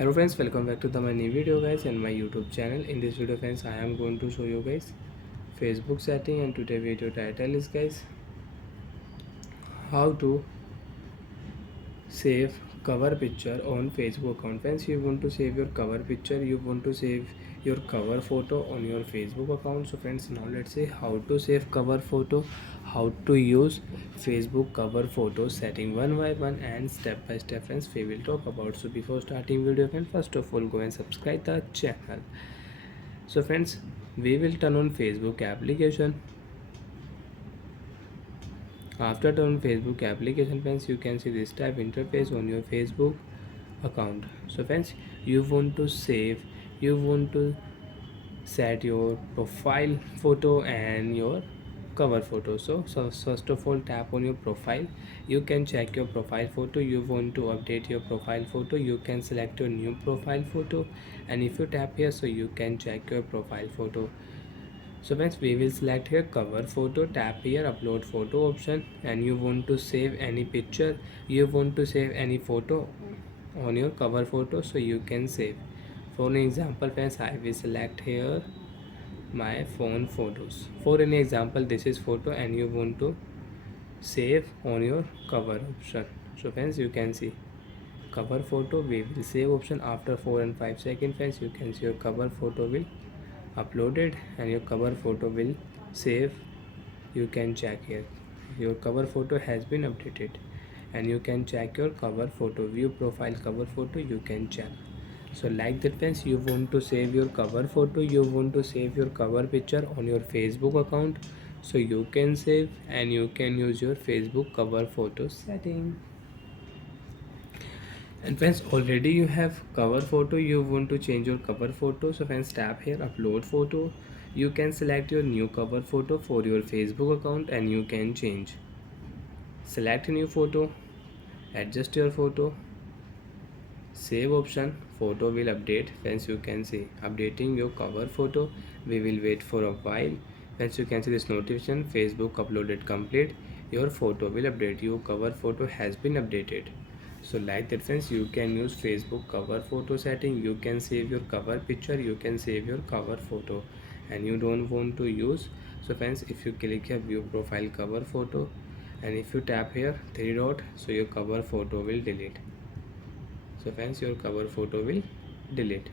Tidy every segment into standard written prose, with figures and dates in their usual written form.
Hello friends, welcome back to my new video guys and my YouTube channel. In this video friends, I am going to show you guys Facebook setting, and today video title is guys how to save cover picture on Facebook account. Friends, you want to save your cover picture, you want to save your cover photo on your Facebook account. So friends, now let's see how to save cover photo, how to use Facebook cover photo setting one by one and step by step friends we will talk about. So before starting video friends, first of all go and subscribe the channel. So friends, we will turn on Facebook application. After turn on Facebook application friends, you can see this type interface on your Facebook account. So friends, you want to save, you want to set your profile photo and your cover photo. So first of all tap on your profile. You can check your profile photo. You want to update your profile photo, you can select your new profile photo, and if you tap here so you can check your profile photo. So friends, we will select here cover photo, tap here upload photo option, and you want to save any picture, you want to save any photo on your cover photo, so you can save. For an example friends, I will select here my phone photos. For an example, this is photo and you want to save on your cover option. So friends, you can see cover photo, we will save option. After 4 and 5 seconds friends, you can see your cover photo will uploaded and your cover photo will save. You can check here your cover photo has been updated, and you can check your cover photo, view profile cover photo, you can check. So like that friends, you want to save your cover photo, you want to save your cover picture on your Facebook account, so you can save and you can use your Facebook cover photo setting. And friends, already you have cover photo, you want to change your cover photo, so friends tap here upload photo. You can select your new cover photo for your Facebook account and you can change. Select a new photo, adjust your photo, save option, photo will update. Friends, you can see updating your cover photo. We will wait for a while. Friends, you can see this notification Facebook uploaded complete, your photo will update, your cover photo has been updated. So like that friends, you can use Facebook cover photo setting. You can save your cover picture, you can save your cover photo, and you don't want to use. So friends, if you click here view profile cover photo, and if you tap here three dot, so your cover photo will delete. So friends, your cover photo will delete,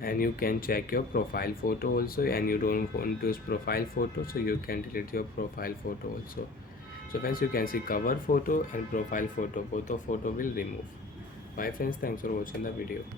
and you can check your profile photo also, and you don't want to use profile photo, so you can delete your profile photo also. So friends, you can see cover photo and profile photo, both of photo will remove. Bye friends, thanks for watching the video.